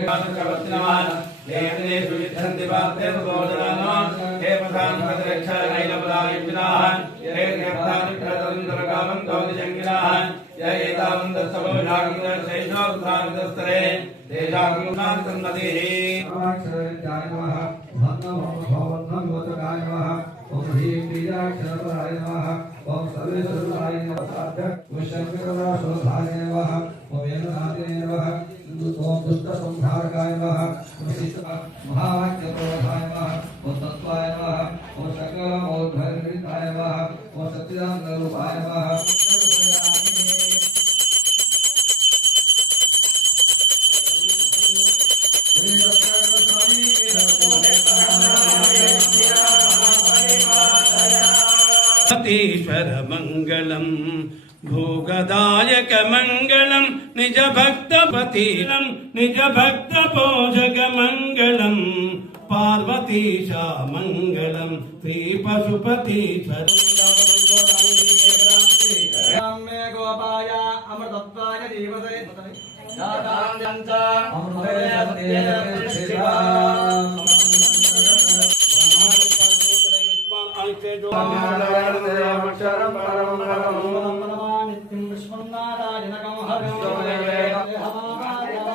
ఓం దుష్ట సంహారకాయ నమః. ఓం శిష్ట మహావాక్యప్రవధాయ నమః. ఓం తత్వాయ నమః. ఓం సకల మౌద్ధరితాయ నమః. ఓం ओम दुष्ट संहारकाय नमः प्रसिद्ध महावाक्य प्रबोधाय नमः ओम तत्वाय नमः ओम सकल ओम धैर्यताय नमः ओम सत्यदान रूपाय नमः ईश्वरमङ्गलम् భోగదాయక మంగళం నిజ భక్త పతీలం నిజ భక్త పోషక మంగళం పార్వతీశ మంగళం శ్రీ పశుపతీశ్వర మే గోపాయ అమృతత్వాయ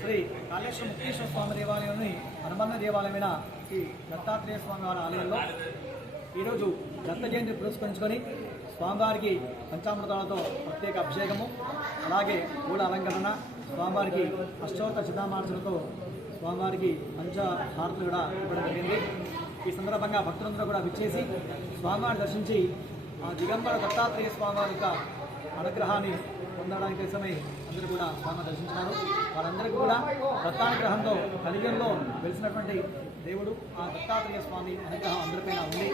శ్రీ కాళేశ్వర ముక్తేశ్వర స్వామి దేవాలయంలోని అనుబంధ దేవాలయమైన ఈ దత్తాత్రేయ స్వామి వారి ఆలయంలో ఈరోజు దత్త జయంతి పురస్కరించుకొని స్వామివారికి పంచామృతాలతో ప్రత్యేక అభిషేకము అలాగే పూల అలంకరణ స్వామివారికి అష్టోత్తర చిదామార్చలతో స్వామివారికి పంచ హారతులు కూడా ఇవ్వడం జరిగింది. ఈ సందర్భంగా భక్తులందరూ కూడా విచ్చేసి స్వామివారిని దర్శించి ఆ దిగంబర దత్తాత్రేయ స్వామివారి యొక్క అనుగ్రహాన్ని పొందడానికి కోసమై అందరూ కూడా స్వామి దర్శించినారు వారందరికీ కూడా దత్తానుగ్రహంతో కలియుగంలో వెలిసినటువంటి దేవుడు ఆ దత్తాత్రేయ స్వామి అనుగ్రహం అందరిపైన ఉంది.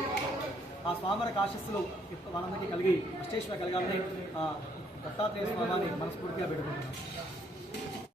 ఆ స్వామివారికి ఆశస్సులు ఇప్పుడు వాళ్ళందరికీ కలిగి అష్టేశ్వర కలగాలని ఆ దత్తాత్రేయ స్వామిని మనస్ఫూర్తిగా పెట్టుకుంటున్నాం